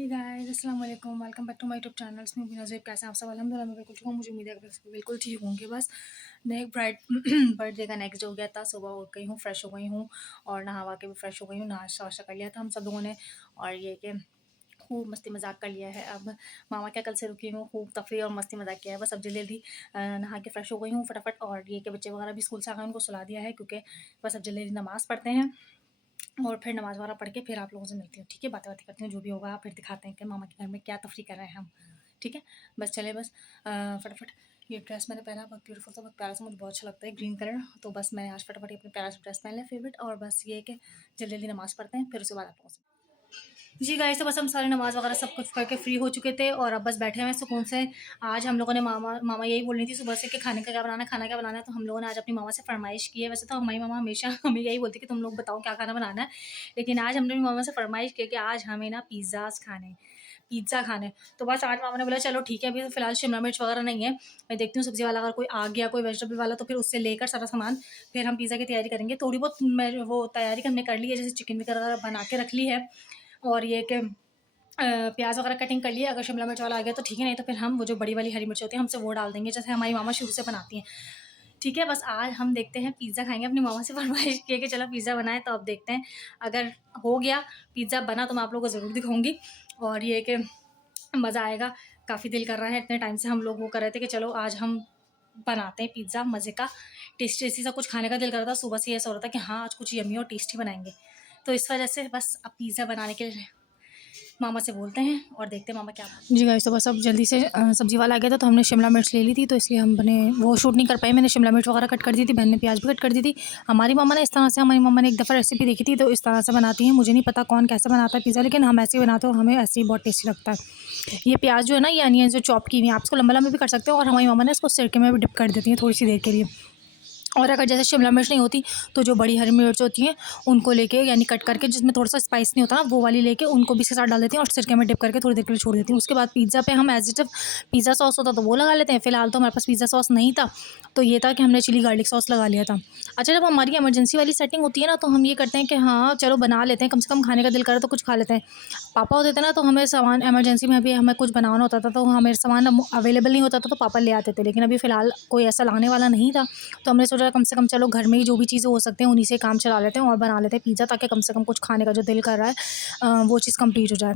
हे guys अस्सलाम वालेकुम, welcome back to my YouTube channel में नज़ीब। कैसे हैं आप सब? अल्हम्दुलिल्लाह मैं बिल्कुल ठीक हूँ। मुझे उम्मीद है कि बिल्कुल ठीक होंगे। बस नेक ब्राइड बर्थडे का नेक्स्ट डे हो गया था। सुबह उठ गई हूँ, फ्रेश हो गई हूँ और नहावा के भी फ्रेश हो गई हूँ। नाश्ता वाश्ता कर लिया था हम सब लोगों ने और ये कि खूब मस्ती मजाक कर लिया है। अब मामा क्या कल से रुकी हूँ, खूब तफरी और मस्ती मजाक किया है। बस अब जल्दी जल्दी नहा के फ्रेश हो गई हूँ फटाफट। और ये कि बच्चे वगैरह भी स्कूल से आ गए, उनको सुला दिया है क्योंकि बस अब जल्दी जल्दी नमाज़ पढ़ते हैं और फिर नमाज़ वगैरह पढ़ के फिर आप लोगों से मिलती हूँ। ठीक है, बातें बातें करती हूँ, जो भी होगा फिर दिखाते हैं कि मामा के घर में क्या तफरी कर रहे हैं हम। ठीक है, बस चले बस फटाफट। ये ड्रेस मैंने पहना बहुत ब्यूटीफुल सा, बहुत प्यारा सा, मुझे बहुत अच्छा लगता है ग्रीन कलर। तो बस मैंने आज फटाफट अपने प्यारा सा ड्रेस पहन लिया फेवरेट। और बस ये है कि जल्दी जल्दी नमाज़ पढ़ते हैं फिर उसके बाद आप लोगों से। जी गाइस, तो बस हम सारे नमाज़ वगैरह सब कुछ करके फ्री हो चुके थे और अब बस बैठे हुए हैं सुकून से। आज हम लोगों ने मामा मामा यही बोल रही थी सुबह से कि खाने का क्या बनाना है, खाना क्या बनाना है। तो हम लोगों ने आज अपनी मामा से फरमाइश की है। वैसे तो हमारी मामा हमेशा हमें यही बोलती है कि तुम लोग बताओ क्या खाना बनाना है, लेकिन आज हमने अपनी मामा से फरमाइश की कि आज हमें ना पिज़्ज़ाज़ खाने हैं, पिज़्ज़ा खाना है। तो बस आज मामा ने बोला चलो ठीक है, अभी तो फिलहाल शिमला मिर्च वगैरह नहीं है, मैं देखती हूँ सब्जी वाला अगर कोई आ गया, कोई वेजिटेबल वाला, तो फिर उससे लेकर सारा सामान फिर हम पिज़्ज़ा की तैयारी करेंगे। थोड़ी बहुत मैं वो तैयारी हमने कर ली है, जैसे चिकन वगैरह बना के रख ली है और ये कि प्याज वगैरह कटिंग कर लिया। अगर शिमला मिर्च वाला आ गया तो ठीक है, नहीं तो फिर हम वो जो बड़ी वाली हरी मिर्च होती है हमसे वो डाल देंगे, जैसे हमारी मामा शुरू से बनाती हैं। ठीक है, बस आज हम देखते हैं पिज़्ज़ा खाएंगे। अपनी मामा से फरमाइश की है कि चलो पिज़्ज़ा बनाए, तो अब देखते हैं अगर हो गया पिज़्ज़ा बना तो मैं आप लोगों को ज़रूर दिखाऊंगी। और ये कि मज़ा आएगा, काफ़ी दिल कर रहा है, इतने टाइम से हम लोग वो कर रहे थे कि चलो आज हम बनाते हैं पिज़्ज़ा मज़े का, टेस्टी टेस्टी सा कुछ खाने का दिल कर रहा था। सुबह से ऐसा हो रहा था कि हाँ आज कुछ यम्मी और टेस्टी बनाएंगे, तो इस वजह से बस अब पिज़्ज़ा बनाने के लिए मामा से बोलते हैं और देखते हैं मामा क्या। जी गाइस, तो बस अब जल्दी से सब्जी वाला आ गया था तो हमने शिमला मिर्च ले ली थी, तो इसलिए हम बने वो शूट नहीं कर पाए। मैंने शिमला मिर्च वगैरह कट कर दी थी, बहन ने प्याज भी कट कर दी थी। हमारी मामा ने इस तरह से, हमारी मामा ने एक दफ़ा रेसिपी देखी थी तो इस तरह से बनाती हैं। मुझे नहीं पता कौन कैसे बनाता है पिज़्ज़ा, लेकिन हम ऐसे ही बनाते हैं और हमें ऐसे ही बहुत टेस्टी लगता है। ये प्याज जो है ना, ये अनियन जो चॉप की हुई है, आप इसको लंबा लंबा भी कर सकते हो और हमारी मामा ने इसको सिरके में भी डिप कर देती हैं थोड़ी सी देर के लिए। और अगर जैसे शिमला मिर्च नहीं होती तो जो बड़ी हरी मिर्च होती हैं उनको लेके, यानी कट करके, जिसमें थोड़ा सा स्पाइस नहीं होता ना, वो वाली लेके उनको भी इसके साथ डाल देती हैं और सिरके में डिप करके थोड़ी देर के लिए छोड़ देती हूँ। उसके बाद पिज़्ज़ा पे हम एज इट पिज़्ज़ा सॉस होता तो वो लगा लेते हैं। फिलहाल तो हमारे पास पिज़्ज़ा सॉस नहीं था, तो ये था कि हमने चिली गार्लिक सॉस लगा लिया था। अच्छा, जब हमारी इमरजेंसी वाली सेटिंग होती है ना, तो हम ये करते हैं कि हाँ चलो बना लेते हैं, कम से कम खाने का दिल करे तो कुछ खा लेते हैं। पापा होते थे ना, तो हमें सामान इमरजेंसी में भी हमें कुछ बनाना होता था तो हमें सामान अवेलेबल नहीं होता था तो पापा ले आते थे, लेकिन अभी फ़िलहाल कोई ऐसा लाने वाला नहीं था, तो हमने सोचा कम से कम चलो घर में ही जो भी चीज़ें हो सकते हैं उन्हीं से काम चला लेते हैं और बना लेते हैं पिज़्ज़ा, ताकि कम से कम कुछ खाने का जो दिल कर रहा है वो चीज़ कंप्लीट हो जाए,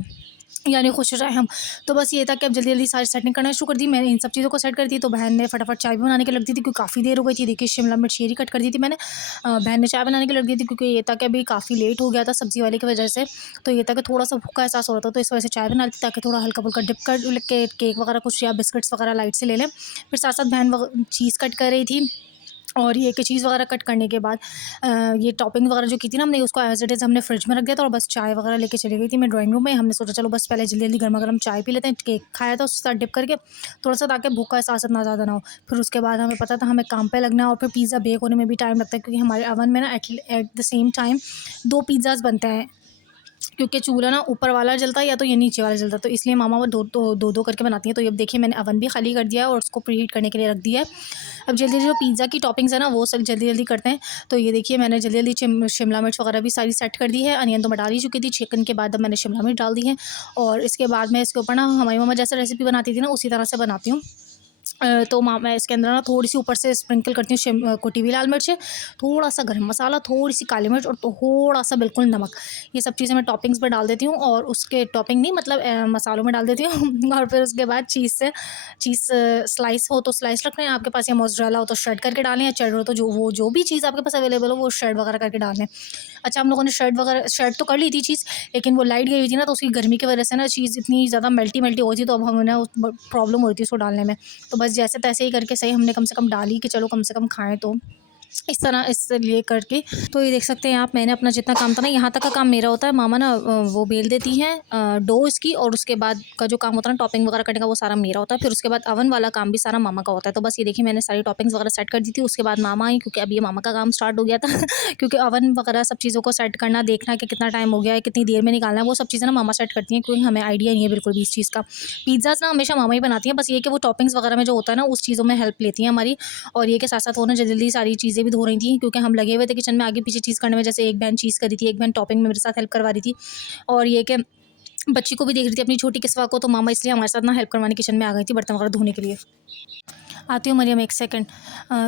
यानी खुश हो जाए हम। तो बस ये था कि अब जल्दी जल्दी सारी सेटिंग करना शुरू कर दी। मैंने इन सब चीज़ों को सेट कर दी तो बहन ने फटाफट चाय भी बनाने के लग दी थी, क्योंकि काफ़ी देर हो गई थी। देखिए शिमला मिर्च ये कट कर दी थी मैंने, बहन ने चाय बनाने के लग दी थी, क्योंकि ये था कि अभी काफ़ी लेट हो गया था सब्ज़ी वाले की वजह से। तो ये था कि थोड़ा सा भूख का एहसास हो रहा था, तो इस वजह से चाय बना ली थी ताकि थोड़ा हल्का फुल्का डिप कर के केक वगैरह कुछ या बिस्किट्स वगैरह लाइट से ले लें। फिर साथ साथ बहन चीज़ कट कर रही थी और ये कि चीज़ वगैरह कट करने के बाद ये टॉपिंग वगैरह जो की थी ना हमने, उसको एज़ इट इज़ हमने फ्रिज में रख दिया था और बस चाय वगैरह लेके चली गई थी मैं ड्राइंग रूम में। हमने सोचा चलो बस पहले जल्दी जल्दी गर्मा-गर्म चाय पी लेते हैं। केक खाया था उसके साथ डिप करके थोड़ा-सा, ताकि भूख का एहसास इतना ज़्यादा ना हो। फिर उसके बाद हमें पता था हमें काम पे लगना है और फिर पिज़्ज़ा बेक होने में भी टाइम लगता है, क्योंकि हमारे ओवन में ना at the same time 2 pizzas बनते हैं, क्योंकि चूल्हा ना ऊपर वाला जलता है या तो ये नीचे वाला जलता है, तो इसलिए मामा वो दो करके बनाती हैं। तो ये अब देखिए मैंने ओवन भी खाली कर दिया है और उसको प्रीहीट करने के लिए रख दिया है। अब जल्दी जो पिज़्ज़ा की टॉपिंग्स है ना वो सब जल्दी जल्दी करते हैं। तो ये देखिए मैंने जल्दी जल्दी शिमला मिर्च वगैरह भी सारी सेट कर दी है। अनियन तो मैं डाल ही चुकी थी, चिकन के बाद अब मैंने शिमला मिर्च डाल दी है और इसके बाद मैं इसके ऊपर ना हमारी मम्मा जैसे रेसिपी बनाती थी ना उसी तरह से बनाती हूँ। तो मैं इसके अंदर ना थोड़ी सी ऊपर से स्प्रिंकल करती हूँ कुटी हुई लाल मिर्च, थोड़ा सा गरम मसाला, थोड़ी सी काली मिर्च और थोड़ा सा बिल्कुल नमक। ये सब चीज़ें मैं टॉपिंग्स पर डाल देती हूँ और उसके टॉपिंग नहीं मतलब मसालों में डाल देती हूँ और फिर उसके बाद चीज़ स्लाइस हो तो स्लाइस रख लें आपके पास, या मोज़रेला हो तो श्रेड करके डालें, या चेडर हो तो जो भी चीज़ आपके पास अवेलेबल हो वो श्रेड वगैरह करके डालें। अच्छा, हम लोगों ने श्रेड तो कर ली थी चीज़, लेकिन वो लाइट गई हुई थी ना, तो उसकी गर्मी की वजह से ना चीज़ इतनी ज़्यादा मेल्टी मेल्टी हो रही थी, तो अब हमें ना प्रॉब्लम हो रही थी उसको डालने में। तो बस जैसे तैसे ही करके सही हमने कम से कम डाली कि चलो कम से कम खाएँ तो, इस तरह इसलिए करके। तो ये देख सकते हैं आप, मैंने अपना जितना काम था ना यहाँ तक का काम मेरा होता है। मामा ना वो बेल देती हैं डो इसकी, और उसके बाद का जो काम होता है ना टॉपिंग वगैरह करने का वो सारा मेरा होता है। फिर उसके बाद अवन वाला काम भी सारा मामा का होता है। तो बस ये देखिए मैंने सारी टॉपिंग्स वगैरह सेट कर दी थी। उसके बाद मामा आई, क्योंकि अब ये मामा का काम स्टार्ट हो गया था क्योंकि अवन वगैरह सब चीज़ों को सेट करना, देखना कि कितना टाइम हो गया है, कितनी देर में निकालना है, वो सब चीज़ें ना मामा सेट करती हैं, क्योंकि हमें आइडिया नहीं है बिल्कुल भी इस चीज़ का। पिज़्ज़ाज़ ना हमेशा मामा ही बनाती हैं, बस ये कि वो टॉपिंग्स वगैरह में जो होता है ना उस चीज़ों में हेल्प लेती हैं हमारी। और ये के साथ साथ वो ना जल्दी जल्दी सारी चीज़ें भी धो रही थी, क्योंकि हम लगे हुए थे किचन में आगे पीछे चीज़ करने में। जैसे एक बहन चीज़ कर रही थी, एक बहन टॉपिंग में मेरे साथ हेल्प करवा रही थी। और ये कि बच्ची को भी देख रही थी अपनी छोटी किस्वा को, तो मामा इसलिए हमारे साथ ना हेल्प करवाने किचन में आ गई थी बर्तन वगैरह धोने के लिए। आती हूँ मरियम, एक सेकंड।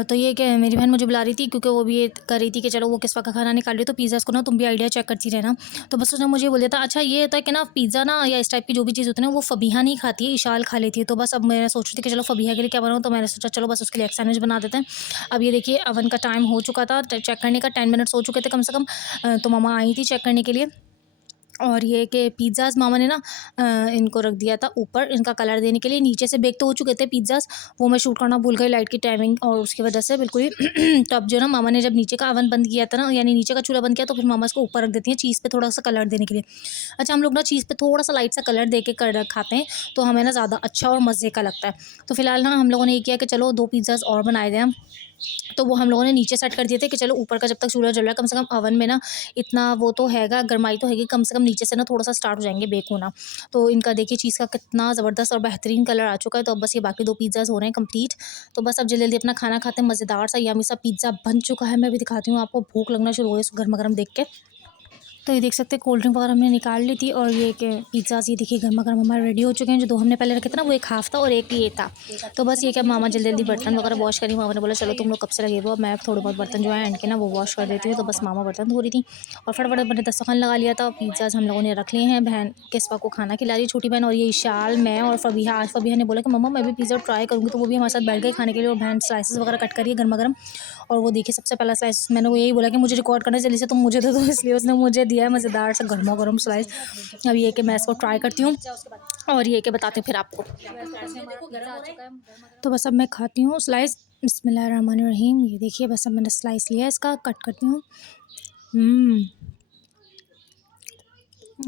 तो ये क्या है, मेरी बहन मुझे बुला रही थी क्योंकि वो भी ये कर रही थी कि चलो वो किस्वा का खाना निकाल रही है, तो पिज़्ज़ाज़ को ना तुम भी आइडिया चेक करती रहना। तो बस उसने मुझे बोला था, अच्छा ये होता है कि ना पिज़्ज़ा ना या इस टाइप की जो भी चीज़ होती है ना वो फ़बीहा नहीं खाती है, इशाल खा लेती है। तो बस अब मैं सोच रही थी कि चलो फ़बीहा के लिए क्या बनाऊँ, तो मैंने सोचा चलो बस उसके लिए एग सैंडविच बना देते हैं। अब ये देखिए ओवन का टाइम हो चुका था, चेक करने का 10 मिनट्स हो चुके थे कम से कम। तो मम्मा आई थी चेक करने के लिए, और ये कि पिज़्ज़ाज़ मामा ने ना इनको रख दिया था ऊपर इनका कलर देने के लिए। नीचे से बेक तो हो चुके थे पिज़्ज़ाज़, वो मैं शूट करना भूल गई लाइट की टाइमिंग और उसकी वजह से बिल्कुल ही। तो अब जो ना मामा ने जब नीचे का ओवन बंद किया था ना, यानी नीचे का चूल्हा बंद किया, तो फिर मामा इसको ऊपर रख देती हैं चीज़ पे थोड़ा सा कलर देने के लिए। अच्छा, हम लोग ना चीज़ पे थोड़ा सा लाइट सा कलर दे के कर खाते हैं, तो हमें ना ज़्यादा अच्छा और मज़े का लगता है। तो फिलहाल ना हम लोगों ने ये किया कि चलो 2 पिज़्ज़ाज़ और बनाए थे हम। तो वो हम लोगों ने नीचे सेट कर दिए थे कि चलो ऊपर का जब तक चूल्हा जल रहा है, कम से कम ओवन में ना इतना वो तो हैगा, गरमाई तो हैगी, कम से कम नीचे से ना थोड़ा सा स्टार्ट हो जाएंगे बेक होना। तो इनका देखिए चीज़ का कितना ज़बरदस्त और बेहतरीन कलर आ चुका है। तो अब बस ये बाकी 2 पिज़्ज़ाज़ हो रहे हैं कंप्लीट। तो बस अब जल्दी जल्दी अपना खाना खाते हैं। मज़ेदार सा यम्मी सा पिज़्ज़ा बन चुका है, मैं भी दिखाती हूँ आपको। भूख लगना शुरू हो गई इसको गर्मा गर्म देख के। तो ये देख सकते हैं कोल्ड ड्रिंक वगैरह हमने निकाल ली थी, और ये कि पिज़्ज़ाज़ ये देखिए गर्मा गर्म हमारे रेडी हो चुके हैं। जो 2 हमने पहले रखे थे ना, वो एक हाफ़ था और एक ये था। तो बस ये कि मामा जल्दी जल्दी बर्तन वगैरह वॉश करी। मामा ने बोला चलो तुम लोग कब से लगे हो, अब मैं थोड़े बहुत बर्तन जो है एंड के ना वो वॉश कर देती हूँ। तो बस मामा बर्तन धो रही थी और फटाफट मैंने दस्तरखान लगा लिया था। पिज़्ज़ाज़ हम लोगों ने रख लिए हैं। बहन किस्वा को खाना खिला रही है, छोटी बहन, और ये इशाल, मैं और फ़बीहा। आज फ़बीहा ने बोला कि मम्मा मैं भी पिज़्ज़ा ट्राई करूँगी, तो वो भी हमारे साथ बैठ गई खाने के लिए, और बहन स्लाइसेस वगैरह कट करी है गर्मा गर्म। और वो देखिए सबसे पहला स्लाइस मैंने वो यही बोला कि मुझे रिकॉर्ड करना है, जल्दी से तुम मुझे दे दो, इसलिए उसने मुझे दिया है मज़ेदार सा गर्मा गर्म स्लाइस। अब ये कि मैं इसको ट्राई करती हूँ और ये कि बताती हूँ फिर आपको। तो बस अब मैं खाती हूँ स्लाइस। बिस्मिल्लाहिर्रहमानिर्रहीम। ये देखिए बस अब मैंने स्लाइस लिया है, इसका कट करती हूँ।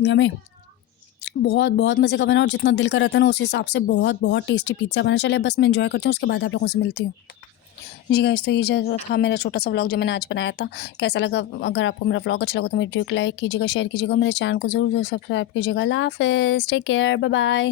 यम्मी, बहुत बहुत मज़े का बना, और जितना दिल का रहता है ना उस हिसाब से बहुत बहुत टेस्टी पिज़्ज़ा बना। चले बस मैं एंजॉय करती हूँ, उसके बाद आप लोगों से मिलती हूँ। जी गाइस, तो ये जो था मेरा छोटा सा व्लॉग जो मैंने आज बनाया था। कैसा लगा? अगर आपको मेरा व्लॉग अच्छा लगा तो मेरी वीडियो को लाइक कीजिएगा, शेयर कीजिएगा, मेरे चैनल को ज़रूर सब्सक्राइब कीजिएगा। अल्लाह हाफ़िज़, टेक केयर, बाय बाय।